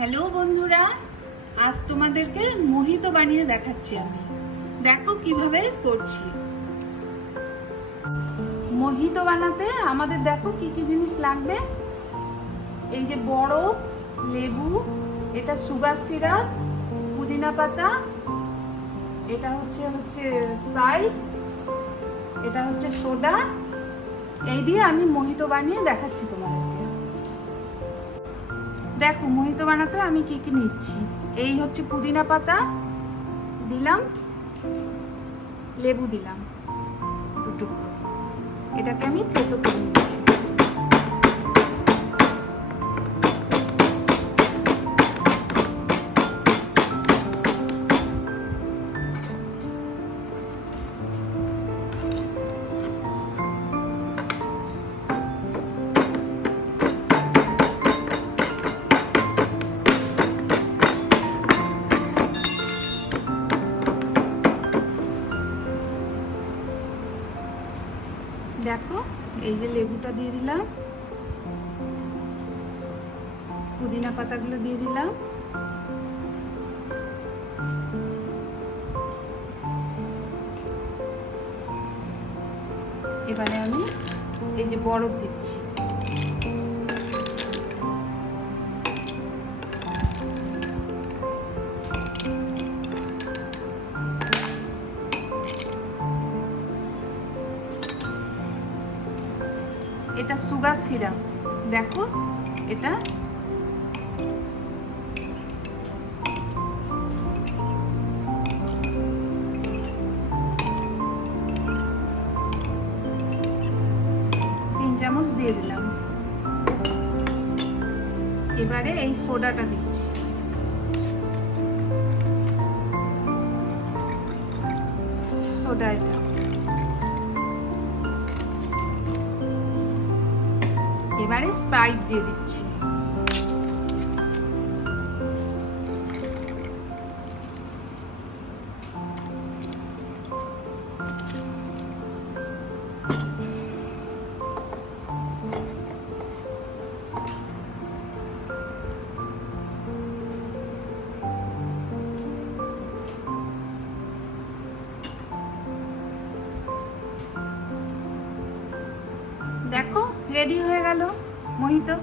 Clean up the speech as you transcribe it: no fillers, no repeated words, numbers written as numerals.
Hello বন্ধুরা, আজ তোমাদেরকে মোহিতো বানিয়ে দেখাচ্ছি আমি। দেখো কিভাবে করছি। মোহিতো বানাতে আমাদের দেখো কি কি জিনিস লাগবে। এই যে বরফ, লেবু, এটা সুগার সিরাপ, পুদিনা পাতা, এটা হচ্ছে স্প্রাইট, এটা হচ্ছে সোডা। এই দিয়ে আমি মোহিতো বানিয়ে দেখাচ্ছি তোমাদেরকে। দেখো মোহিতো বানাতে আমি কি কি নিচ্ছি। এই হচ্ছে পুদিনা পাতা দিলাম, লেবু দিলাম দুটো, এটাকে আমি থেতো করে নিচ্ছি। দেখো এই যে লেবুটা দিয়ে দিলাম, পুদিনা পাতাগুলো দিয়ে দিলাম, এবারে আমি এই যে বরফ দিচ্ছি। এটা সুগার সিরাপ, দেখো এটা চামচ দিয়ে দিলাম। এবারে এই সোডাটা দিচ্ছি। সোডা এটা, এবারে স্প্রাইট দিয়ে দিচ্ছি। দেখো রেডি হয়ে গেল মোহিতো।